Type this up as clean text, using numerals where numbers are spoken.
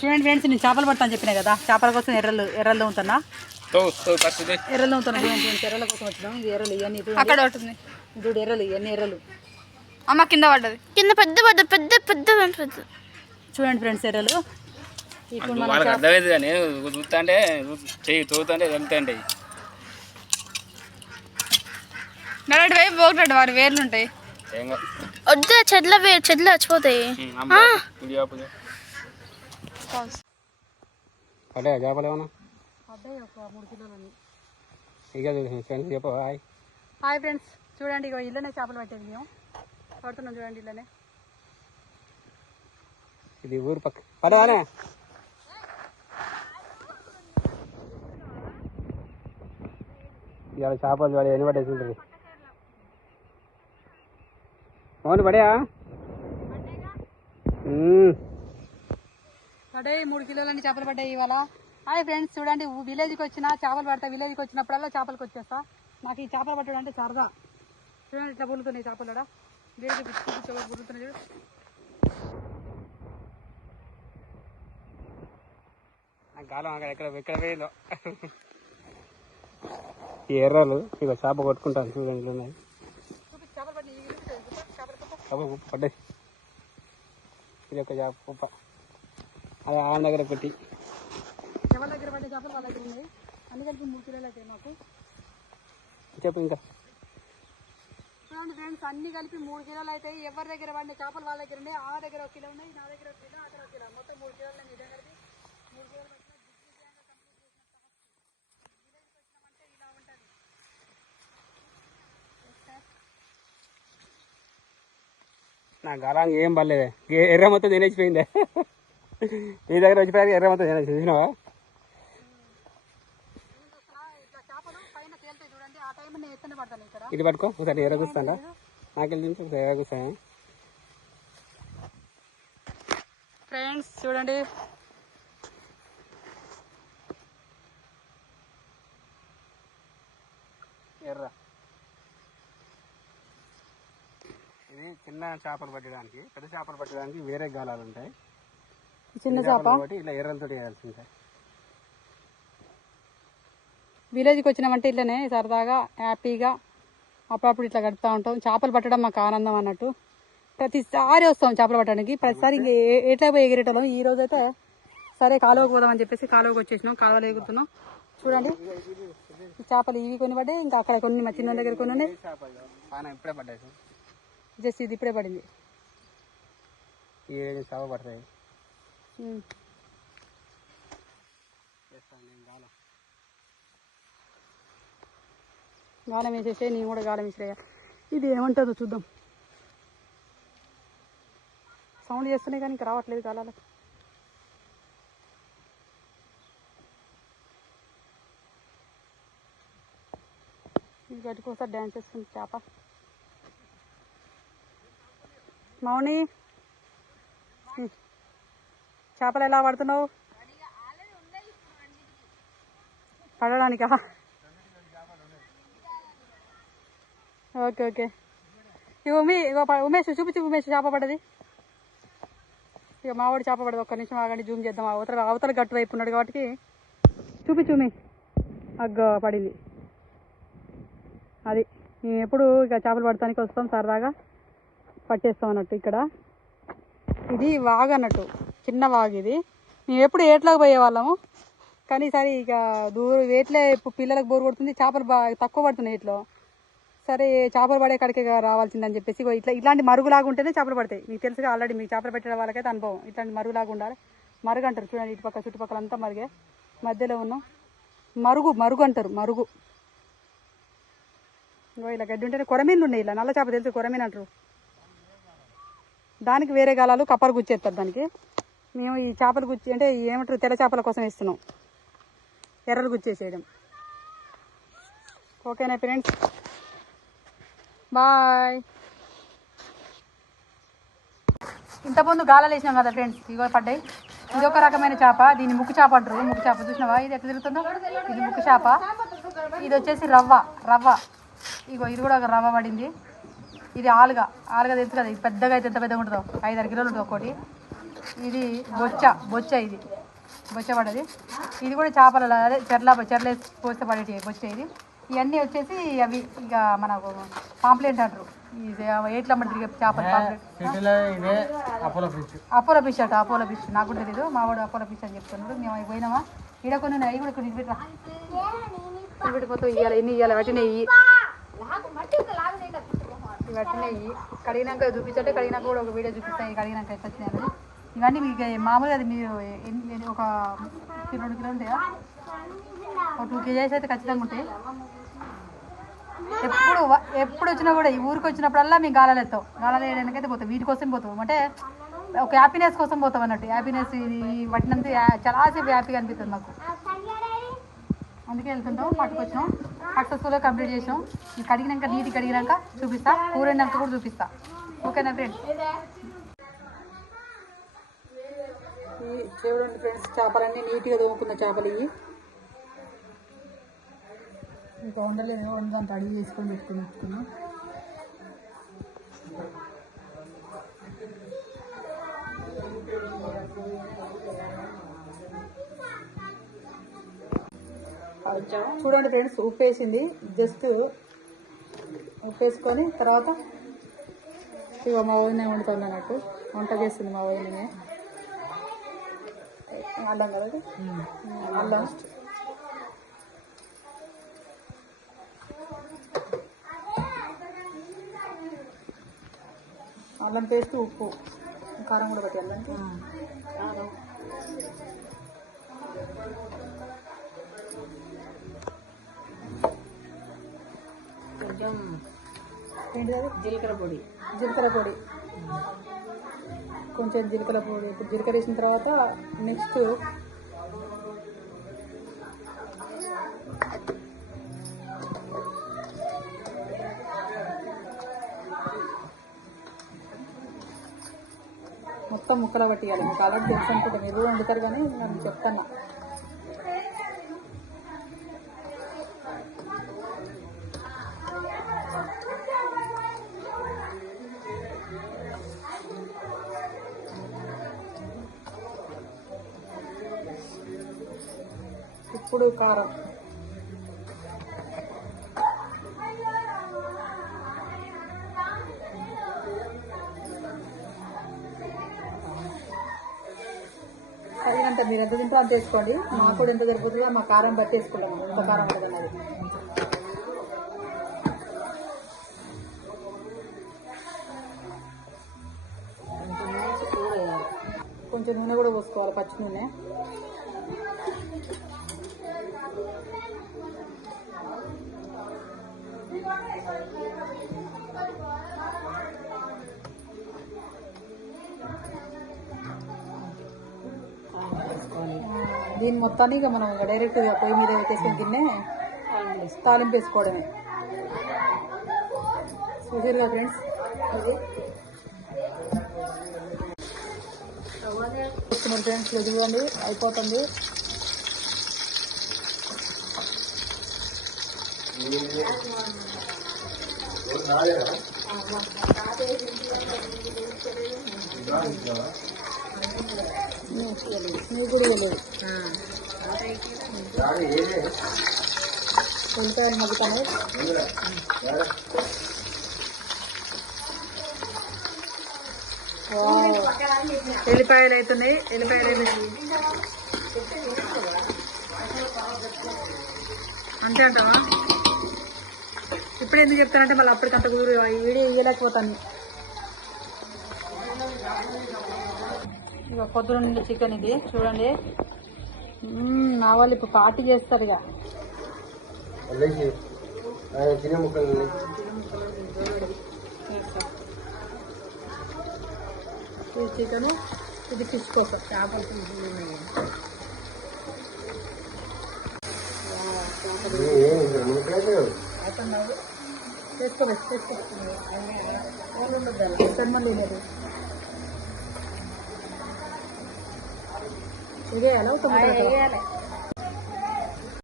చూడండి ఫ్రెండ్స్, నేను చేపలు పడతాను చెప్పినా కదా, చేపల కోసం ఎర్రలు ఉంటున్నా. ఎర్రలు ఉంటున్నా చూడండి, ఎర్రల కోసం వచ్చినాం. ఇది ఎర్రలు ఇవన్నీ అక్కడ ఉంటుంది చూడు, ఎర్రలు ఇవన్నీ ఎర్రలు. అమ్మ కింద పడ్డది, కింద పెద్ద పెద్ద పెద్ద పెద్ద పెద్ద. చూడండి ఫ్రెండ్స్, ఎర్రలు. ఇప్పుడు మనం చూస్తుంటే చెయ్యి తోగుతుంటే వెళ్తాండి. నల్లటి వైపు పోగొట్టాడు, వారి వేర్లు ఉంటాయి. వద్దు, చెట్ల చచ్చిపోతాయి. పడ్డాయా చేపలు ఏమన్నా? పడ్డాయి ఒక 3 కిలోలని. ఇక ఫ్రెండ్స్ చెప్పు హాయ్. హాయ్ ఫ్రెండ్స్, చూడండి ఇక ఇళ్ళనే చేపలు పట్టేది మేము పడుతున్నాం. చూడండి ఇళ్ళనే. ఇది ఊరు పక్క పడవానే. ఇవాళ చేపలు పడే ఎన్ని పడేసి ఉంటుంది. అవును పడయా? పడ్డాయి 3 కిలోలని చేపలు పడ్డాయి ఇవాళ. హాయ్ ఫ్రెండ్స్, చూడండి విలేజ్కి వచ్చిన చేపలు పడతా. విలేజ్కి వచ్చినప్పుడల్లా చేపలకు వచ్చేస్తా. నాకు ఈ చేపలు పట్టడం అంటే సరదా. చూడండి ఇట్లా బుల్లుతున్నాయి చేపలు. వేడికి బుల్లుతున్నాయి చూడు. గాలం అక్కడ ఎక్కడ వేయలో ఈ ఎర్రలు ఇక చేప కొట్టుకుంటాను. చూడండి ఉన్నాయి పడ్డాయి. ఇది ఒక చేప ఉప్ప, అది ఆ దగ్గర కొట్టి ఎవరి దగ్గర పడ్డ చేపలు వాళ్ళ దగ్గర ఉన్నాయి. అన్ని కలిపి 3 కిలోలు అవుతాయి మాకు. చెప్పు ఇంకా. చూడండి ఫ్రెండ్స్, అన్ని కలిపి 3 కిలోలు అవుతాయి. ఎవరి దగ్గర పడిన చేపలు వాళ్ళ దగ్గర ఉన్నాయి. ఆ దగ్గర 1 కిలో ఉన్నాయి, నా దగ్గర 1 కిలో, అక్కడ 1 కిలో, మొత్తం 3 కిలోలు. ఇదే కలిపి 3 కిలోలు పట్టిన విలేజ్కి వచ్చినామంటే ఇలా ఉంటుంది. నా గాలానికి ఏం పర్లేదే, ఎర్ర మొత్తం తినేసిపోయిందే. ఈ దగ్గర వచ్చిపోయాక ఎర్ర మొత్తం తినేసి చూసినావా? ఇట్లా చేపలు పైన తేలుతాయి చూడండి, ఆ టైం నేను ఎత్తనే పడతాను. ఇక్కడ ఇది పట్టుకో ఒకసారి ఎర్ర కూస్తాడా, నాకెళ్ళి నుంచి ఒకసారి ఎర్ర కూస్తాయా ఫ్రెండ్స్. చూడండి ఎర్ర. ఇది చిన్న చేపలు పట్టడానికి, పెద్ద చేపలు పట్టడానికి వేరే గాలాలు ఉంటాయి. చిన్న చేప ఇట్లా ఎర్రలతో వేయాల్సి ఉంటాయి. విలేజ్కి వచ్చినామంటే ఇట్లనే సరదాగా హ్యాపీగా అప్పుడప్పుడు ఇట్లా గడుపుతూ ఉంటాం. చేపలు పట్టడం మాకు ఆనందం అన్నట్టు. ప్రతిసారి వస్తాం చేపలు పట్టడానికి. ప్రతిసారి ఇంక ఎట్లా పోయి ఎగిరేటోళ్ళం. ఈ రోజు అయితే సరే కాలువకు పోదామని చెప్పేసి కాలువకు వచ్చేసినాం. కాలువలో ఎగురుతున్నాం. చూడండి ఈ చేపలు ఇవి కొన్ని పడ్డాయి, ఇంకా అక్కడ కొన్ని మా చిన్న దగ్గర కొన్ని ఉన్నాయి. ఇప్పుడే పడ్డాయి, జస్ట్ ఇది ఇప్పుడే పడింది. ఈ చేప పడతాయి. గాలం వేసేసే, నేను కూడా గాలం వేసేయ. ఇది ఏమంటుందో చూద్దాం. సౌండ్ చేస్తున్నాయి కానీ ఇంకా రావట్లేదు గాలాలకు. ఇది గట్టుకోసారి డ్యాన్స్ చేస్తుంది చేప. మౌని, చేపలు ఎలా పడుతున్నావు? పడడానికా? Okay okay. ఇక ఉమేష్ చూపించి, ఉమేష్ చేప పడ్డది. ఇక మావాడు చేప పడదు. ఒక్క నిమిషం ఆగండి, జూమ్ చేద్దాం. అవతల గట్టు వైపు ఉన్నాడు కాబట్టి చూపించు. ఉమే అగ్గ పడింది. అది మేము ఎప్పుడు ఇక చేపలు పడటానికి వస్తాం, సరదాగా పట్టేస్తాం అన్నట్టు. ఇక్కడ ఇది వాగు అన్నట్టు, చిన్న వాగు ఇది. మేము ఎప్పుడు ఏట్లోకి పోయేవాళ్ళము, కానీ ఈసారి ఇక ఏట్లే పిల్లలకు బోరు కొడుతుంది. చేపలు బాగా తక్కువ పడుతున్నాయి ఇట్లో. సరే చేపలు పడే కాడికి రావాల్సిందని చెప్పేసి ఇట్లాంటి మరుగులాగా ఉంటేనే చేపలు పడతాయి. మీకు తెలుసుగా ఆల్రెడీ, మీకు చేపలు పెట్టే వాళ్ళకైతే అనుభవం. ఇట్లాంటి మరుగులాగా ఉండాలి. మరుగు అంటారు చూడండి, ఇటుపక్క చుట్టుపక్కల అంతా మరుగే. మధ్యలో ఉన్నాం. మరుగు అంటారు, మరుగు. ఇలా గడ్డి ఉంటేనే కొరమీన్లు ఉన్నాయి. ఇలా నల్ల చేప తెలుసు, కొరమీన్ అంటారు. దానికి వేరే గాలాలు కప్పలు గుచ్చేస్తారు దానికి. మేము ఈ చేపలు గుచ్చి అంటే ఏమంటారు, తెల్ల చేపల కోసం వేస్తున్నాం. ఎర్రలు గుచ్చేసేయడం. ఓకేనా ఫ్రెండ్స్, బాయ్. ఇంతకుముందు గాలాలు వేసినాం కదా ఫ్రెండ్స్, ఇగో పడ్డాయి. ఇది ఒక రకమైన చేప, దీన్ని ముక్కు చేప అంటారు. ముక్కు చేప చూసినావా, ఇది ఎట్లా తిరుగుతుందో. ఇది ముక్కు చేప. ఇది వచ్చేసి రవ్వ. ఇగో ఇది కూడా ఒక రవ్వ పడింది. ఇది ఆలుగా తెలుసు కదా, ఇది పెద్దగా అయితే ఎంత పెద్దగా ఉంటుందో, 5-6 కిలోలు ఉంటుంది ఒక్కోటి. ఇది బొచ్చ ఇది బొచ్చ పడది. ఇది కూడా చేపల అదే చెర్ల పోస్తే పడేటి బొచ్చ ఇది. ఇవన్నీ వచ్చేసి అవి ఇక మనకు పాంప్లెంట్ అంటారు. ఇది ఎట్లా అమ్మడి తిరిగే చేపలు అపోలో ఫిష్ అట. అపోలో ఫిష్ నాకు కూడా తెలీదు. మా వాడు అపోలో ఫిష్ అని చెప్తున్నాడు. మేము అవి పోయినామా ఇక్కడ కొన్ని అవి కూడా కొన్ని పెట్టిపోతాం. ఇవ్వాలి ఎన్ని ఇవ్వాలి వట్టినవి వట్టినవి కడిగినాక చూపించంటే కడిగినాక కూడా ఒక వీడియో చూపిస్తాయి కడిగినాక ఎంత వచ్చినాయి. ఇవన్నీ మీకు మామూలుగా అది మీరు ఒక 2 కిలోలు ఉంటాయా, ఒక 2 కేజీస్ అయితే ఖచ్చితంగా ఉంటాయి. ఎప్పుడు వచ్చినా కూడా ఈ ఊరికి వచ్చినప్పుడల్లా మేము గాలాలు ఎత్తాం. గాలాలు వేయడానికైతే పోతాం. వీటి కోసం పోతాం అంటే ఒక హ్యాపీనెస్ కోసం పోతాం అన్నట్టు. హ్యాపీనెస్ ఇది పట్టినంత చాలాసేపు హ్యాపీగా అనిపిస్తుంది మాకు. అందుకే వెళ్తుంటాం. పట్టుకొచ్చినాం, సక్సెస్ఫుల్గా కంప్లీట్ చేసాం. ఇది కడిగినాక నీటి కడిగినాక చూపిస్తా, కూర వండినాక కూడా చూపిస్తా. ఓకేనా ఫ్రెండ్స్? చూడండి ఫ్రెండ్స్, చేపలన్నీ నీట్గా తోముకున్న చేపలు ఇవి. ఇంకా వండలేదు, వందంతా అడిగి చేసుకొని పెట్టుకున్నాం. చూడండి ఫ్రెండ్స్, ఉప్పు వేసింది. జస్ట్ ఉప్పు వేసుకొని తర్వాత ఇక మా వదిన వండుతుంది అన్నట్టు. వంట చేస్తుంది మా వదినమే. అల్లం కదా, అల్లం అల్లం పేస్ట్, ఉప్పు, కారం కూడా పెట్టాలంటే కొంచెం ఏంటి అది జీలకర్ర పొడి కొంచెం జీలకర్ర పొడి. ఇప్పుడు జీలకర్ర వేసిన తర్వాత నెక్స్ట్ మొత్తం ముక్కలు పట్టియాలి. మీకు అలాంటి తెలుసు అనుకుంటా, మీరు వండుతారు కానీ నేను చెప్తాను. ఇప్పుడు కారం, తగినంత మీరు ఎంత తింటారో అంత వేసుకోండి. మాకు కూడా ఎంత సరిపోతుందో మా కారం బట్టి వేసుకుంటాం. ఎంత కారం ఉంటుంది అది. కొంచెం నూనె కూడా పోసుకోవాలి, పచ్చి నూనె. దీని మొత్తాన్ని ఇక మనం డైరెక్ట్గా పొయ్యి మీద పెట్టేసుకొని తిన్నే తాలింపు వేసుకోవడమే. చూసారుగా ఫ్రెండ్స్, మరి ఫ్రెండ్స్ చూడండి అయిపోతుంది. నీకు కూడా ఇవ్వలేదు ఉల్లిపాయలు మగ్గుతాను. ఎల్లిపాయలు అవుతున్నాయి. అంతే అంటావా? ఇప్పుడు ఎందుకు చెప్తానంటే మళ్ళీ అప్పటికంత కుదురు ఈ వీడియో ఇవ్వలేకపోతాను. ఇక పొద్దున నుండి చికెన్ ఇది చూడండి. నా వాళ్ళు ఇప్పుడు పార్టీ చేస్తారు. ఇక ఇది చికెన్, ఇది ఫిష్ కోసం చేపలు చేసుకోమని లేదు. ఇదే ఎలా అవుతుంది?